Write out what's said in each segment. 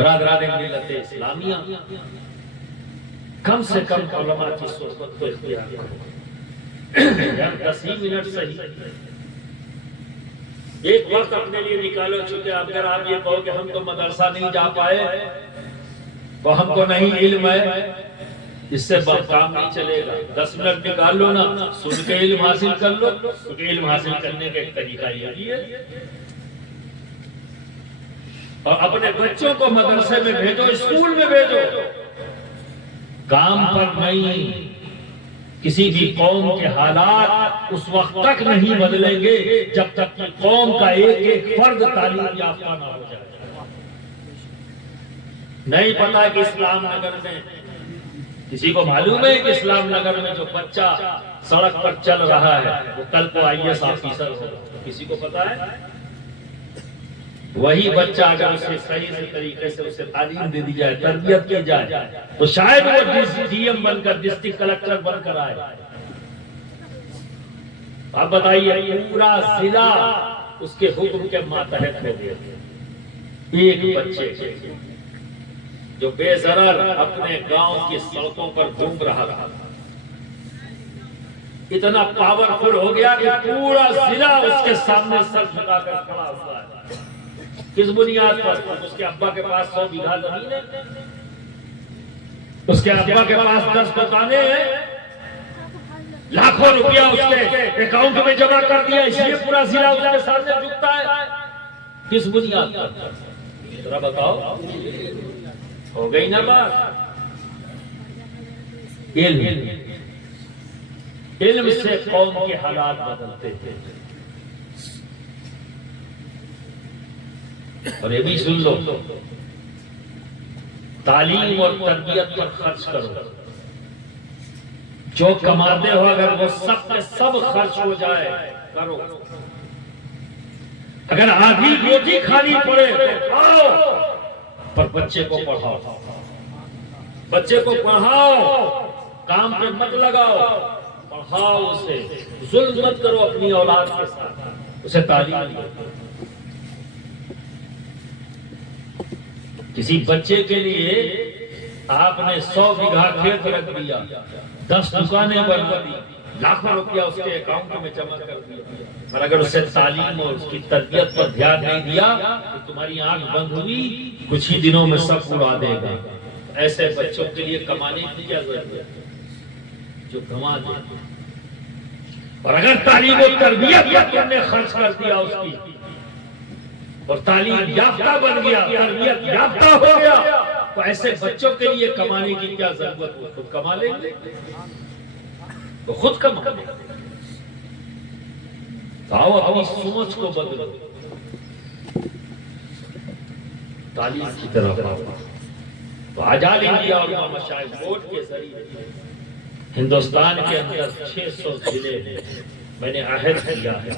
برادران ملت اسلامیہ، کم سے کم علماء کی صحبت کو اختیار کرو، یا 10 منٹ صحیح، ایک وقت اپنے لیے نکالو۔ چونکہ اگر آپ یہ کہو کہ ہم تو مدرسہ نہیں جا پائے تو ہم کو نہیں علم ہے، اس سے کام نہیں چلے گا۔ 10 منٹ نکال لو نا، سن کے علم حاصل کر لو، کیونکہ علم حاصل کرنے کا ایک طریقہ یہ ہے۔ اور اپنے بچوں کو مدرسے میں بھیجو، اسکول میں بھیجو، کام پر نہیں۔ کسی بھی قوم کے حالات اس وقت تک نہیں بدلیں گے جب تک کہ قوم کا ایک ایک فرد تعلیم یافتہ نہ ہو جائے۔ نہیں پتا کہ اسلام نگر میں، کسی کو معلوم ہے کہ اسلام نگر میں جو بچہ سڑک پر چل رہا ہے وہ کل کو IAS آفیسر ہوگا؟ کسی کو پتا ہے؟ وہی بچہ اگر اسے صحیح سے طریقے سے اسے تعلیم دے دی جائے، تربیت کی جائے، تو شاید وہ DM بن کر، ڈسٹرکٹ کلکٹر بن کر آئے۔ آپ بتائیے، پورا ضلع اس کے حکم کے ماتحت ہو گیا۔ ایک بچے جو بے ضرر اپنے گاؤں کی سڑکوں پر گھوم رہا تھا، اتنا پاورفل ہو گیا کہ پورا ضلع اس کے سامنے سر جھکا کر کھڑا ہوا ہے۔ کس بنیاد پر؟ اس کے ابا کے پاس 100 بیگھہ زمین ہے، اس کے ابا کے پاس 10 دکانیں ہیں، لاکھوں روپیہ اس کے اکاؤنٹ میں جمع کر دیا، اس لیے پورا ضلع اس کے سامنے جھکتا ہے۔ کس بنیاد پر؟ ذرا بتاؤ، ہو گئی نا بات؟ علم سے قوم کے حالات بدلتے تھے۔ اور یہ بھی سن لو، تعلیم اور تربیت پر خرچ کرو، جو کماتے ہو اگر وہ سب کے سب خرچ ہو جائے کرو۔ اگر آدھی روٹی کھانی پڑے تو کھاؤ، پر بچے کو پڑھاؤ، بچے کو پڑھاؤ، کام پہ مت لگاؤ، پڑھاؤ اسے، ظلم مت کرو اپنی اولاد کے ساتھ، اسے تعلیم دو۔ کسی بچے کے لیے آپ نے 100 بیگھہ کھیت رکھ دیا، 10 دکانیں بنا دی، لاکھوں روپیہ اس کے اکاؤنٹ میں جمع کر دیا، اور اگر اسے تعلیم اور اس کی تربیت پر دھیان نہیں دیا تو تمہاری آنکھ بند ہوئی، کچھ ہی دنوں میں سب اڑا دے گا۔ ایسے بچوں کے لیے کمانے کی کیا ضرورت ہے جو کما دے؟ اور اگر تعلیم و تربیت پر تم نے خرچ کر دیا اس کی، اور تعلیم یافتہ بن گیا، تربیت یافتہ ہو گیا، تو ایسے بچوں کے لیے کمانے کی کیا ضرورت؟ وہ خود کما لیں گے، تو خود کما لیں گے۔ آؤ اپنی سوچ کو بدلو، تعلیم کی طرف آؤ۔ تو آزاد انڈیا علماء مشائخ بورڈ کے ذریعے ہندوستان کے اندر 600 ضلع میں میں نے عہد کیا ہے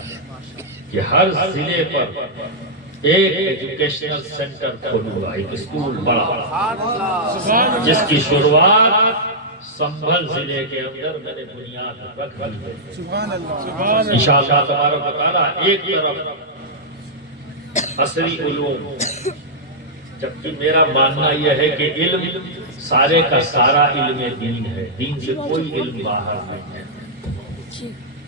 کہ ہر ضلع پر ایک ایجوکیشنل سینٹر کھولوں گا، ایک اسکول بڑا، جس کی شروعات سنبھل ضلع کے اندر میں نے بنیاد رکھ دی ہے۔ انشاءاللہ تبارک و تعالی ایک طرف عصری علوم، جبکہ میرا ماننا یہ ہے کہ علم سارے کا سارا علم دین ہے، دین سے کوئی علم باہر نہیں ہے۔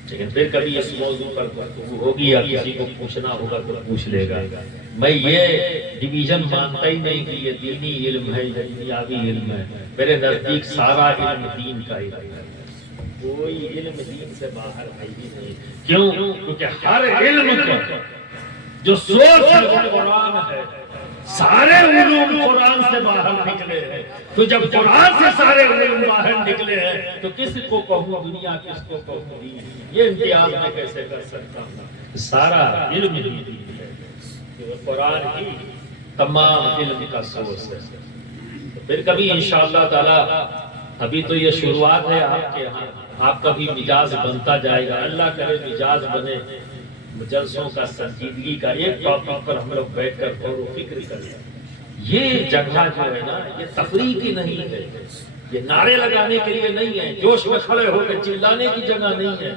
لیکن پھر کبھی اس موضوع پر گفتگو ہوگی یا کسی کو پوچھنا ہوگا تو پوچھ لے گا۔ میں یہ ڈویژن مانتا ہی نہیں کہ یہ دینی علم ہے یا دنیاوی علم ہے، میرے نزدیک سارا علم دین کا علم ہے، کوئی علم دین سے باہر ہے ہی نہیں۔ کیوں؟ کیونکہ ہر علم کا جو سورس ہے وہ قرآن ہے، سارے علوم قرآن سے باہر نکلے ہیں، تو جب قرآن سے سارے علوم باہر نکلے ہیں تو کس کو کہوں دنیا، کس کو کہوں دین؟ یہ امتیاز میں کیسے کر سکتا ہوں؟ سارا علم دین ہے، قرآن ہی تمام علم کا سورس ہے۔ پھر کبھی انشاءاللہ تعالی، ابھی تو یہ شروعات ہے آپ کے ہاں، آپ کا بھی مزاج بنتا جائے گا، اللہ کرے مزاج بنے، جلسوں کا، سنجیدگی کا، ایک ٹاپک پر ہم لوگ بیٹھ کر غور و فکر کریں۔ یہ جگہ جو ہے نا، یہ تفریح کی نہیں ہے، یہ نعرے لگانے کے لیے نہیں ہے، جوش میں کھڑے ہو کے چلانے کی جگہ نہیں ہے،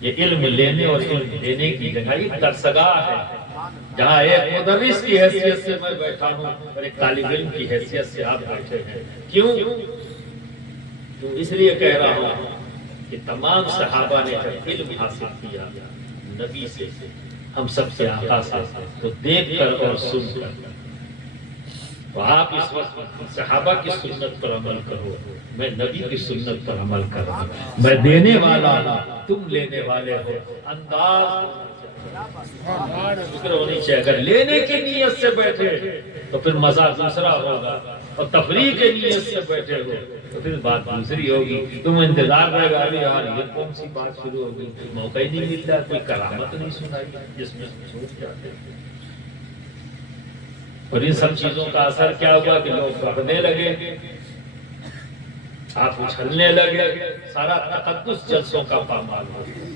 یہ علم لینے اور علم دینے کی جگہ، یہ درسگاہ ہے۔ جہاں ایک مدرس کی حیثیت سے میں بیٹھا ہوں اور ایک طالب علم کی حیثیت سے آپ بیٹھے ہیں. کیوں؟ اس لیے کہہ رہا ہوں کہ تمام صحابہ نے جب علم حاصل کیا نبی سے، ہم سب کے آقا سے، تو دیکھ کر اور سن کر. تو آپ اس وقت صحابہ کی سنت پر عمل کرو، میں نبی کی سنت پر عمل کر رہا ہوں. میں دینے والا تم لینے والے ہو. انداز فکر ہونی چاہیے. اگر لینے کی نیت سے بیٹھے تو پھر مزہ دوسرا ہوگا، اور تفریح کی نیت سے بیٹھے ہو تو پھر بات دوسری ہوگی. تم انتظار رہے گا ابھی یار یہ کون سی بات شروع ہوگی، موقع ہی نہیں ملتا، کوئی کرامت نہیں سنائی جس میں چھوٹ جاتے. اور ان سب چیزوں کا اثر کیا ہوا کہ لوگ بڑھنے لگے، آپ اچھلنے لگے، سارا تقدس جلسوں کا پامال ہو گیا.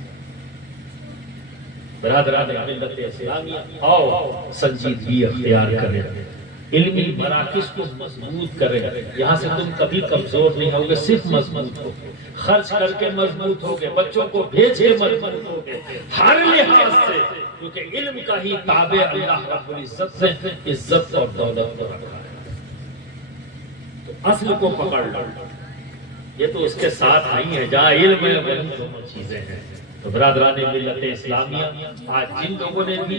برادران ملت اسلامیہ آؤ سنجیدگی اختیار کریں، علمی مراکز کو مضبوط کریں. یہاں سے تم کبھی کمزور نہیں ہوگے، صرف مضبوط ہو، خرچ کر کے مضبوط ہوگے، بچوں کو بھیج کے مضبوط ہوگے ہر لحاظ سے، کیونکہ علم کا ہی تابع اللہ رب العزت سے عزت اور دولت کو رکھا ہے. تو اصل کو پکڑ لو، یہ تو اس کے ساتھ نہیں ہے. جہاں علم ہے وہی دونوں چیزیں ہیں. تو برادران ملت اسلامیہ، آج جن لوگوں نے بھی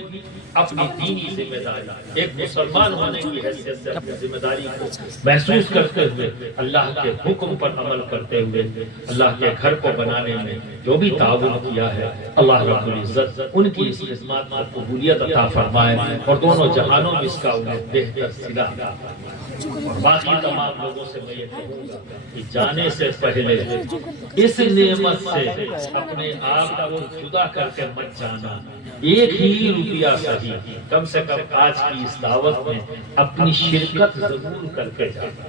اپنی دینی ذمہ داری، ایک مسلمان ہونے کی حیثیت سے اپنی ذمہ داری کو محسوس کرتے ہوئے، اللہ کے حکم پر عمل کرتے ہوئے، اللہ کے گھر کو بنانے میں جو بھی تعاون کیا ہے، اللہ رب العزت ان کی اس خدمات کو قبولیت عطا فرمائے اور دونوں جہانوں میں اس کا انہیں بہتر صلہ عطا فرمائے. اور باقی تمام لوگوں سے میں یہ کہوں گا کہ جانے سے پہلے اس نعمت سے اپنے آپ کو جدا کر کے مت جانا. ایک ہی روپیہ صحیح، کم سے کم آج کی اس دعوت میں اپنی شرکت ضرور کر کے جانا،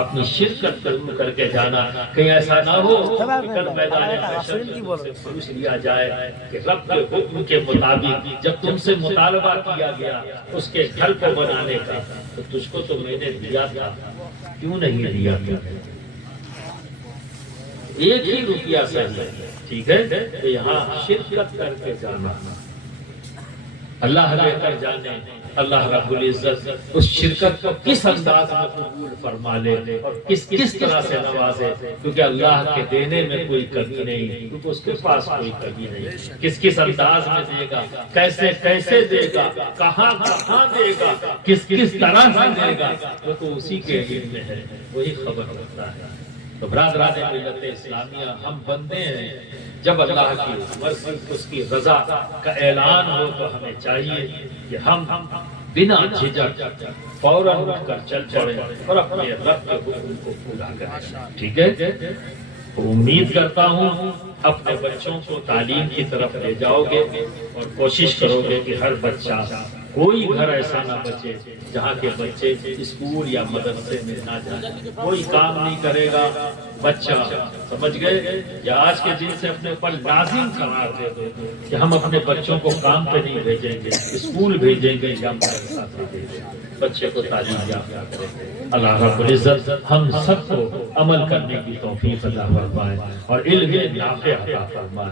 اپنی شرکت ضرور کر کے جانا. کہیں ایسا نہ ہو کہ کل میدان حشر میں تم سے پوچھ لیا جائے کہ رب کے حکم کے مطابق جب تم سے مطالبہ کیا گیا اس کے گھر کو بنانے کا تو تجھ کو تو میں نے دیا تھا، کیوں نہیں دیا تھا؟ ایک ہی روپیہ صحیح، ٹھیک ہے. تو یہاں شرکت کر کے جانا، اللہ لے کر جانے. اللہ رب العزت اس شرکت کو کس انداز میں قبول فرما لے اور کس طرح سے نوازے، کیونکہ اللہ کے دینے میں کوئی کمی نہیں، کیونکہ اس کے پاس کوئی کمی نہیں. کس انداز میں دے گا، کیسے دے گا، کہاں دے گا، کس طرح سے دے گا، وہ تو اسی کے علم میں ہے، وہی خبر رکھتا ہے. تو برادران ملت اسلامیہ، ہم بندے ہیں، جب اللہ کی مرضی اس کی رضا کا اعلان ہو تو ہمیں چاہیے کہ ہم بنا جھجک فوراً اٹھ کر چل پڑیں اور اپنے رب کے حکم کو پورا کریں. ٹھیک ہے. تو امید کرتا ہوں اپنے بچوں کو تعلیم کی طرف لے جاؤ گے اور کوشش کرو گے کہ ہر بچہ، کوئی گھر ایسا نہ بچے جہاں کے بچے اسکول یا مدرسے میں نہ جائیں. کوئی کام نہیں کرے گا بچہ، سمجھ گئے؟ یا آج کے دن سے اپنے اوپر لازم قرار دے دو کہ ہم اپنے بچوں کو کام پہ نہیں بھیجیں گے، اسکول بھیجیں گے یا مدرسہ بھیجیں گے، بچے کو تعلیم یافتہ کریں گے. اللہ رب العزت ہم سب کو عمل کرنے کی توفیق عطا فرمائے اور علم نافع عطا فرمائے.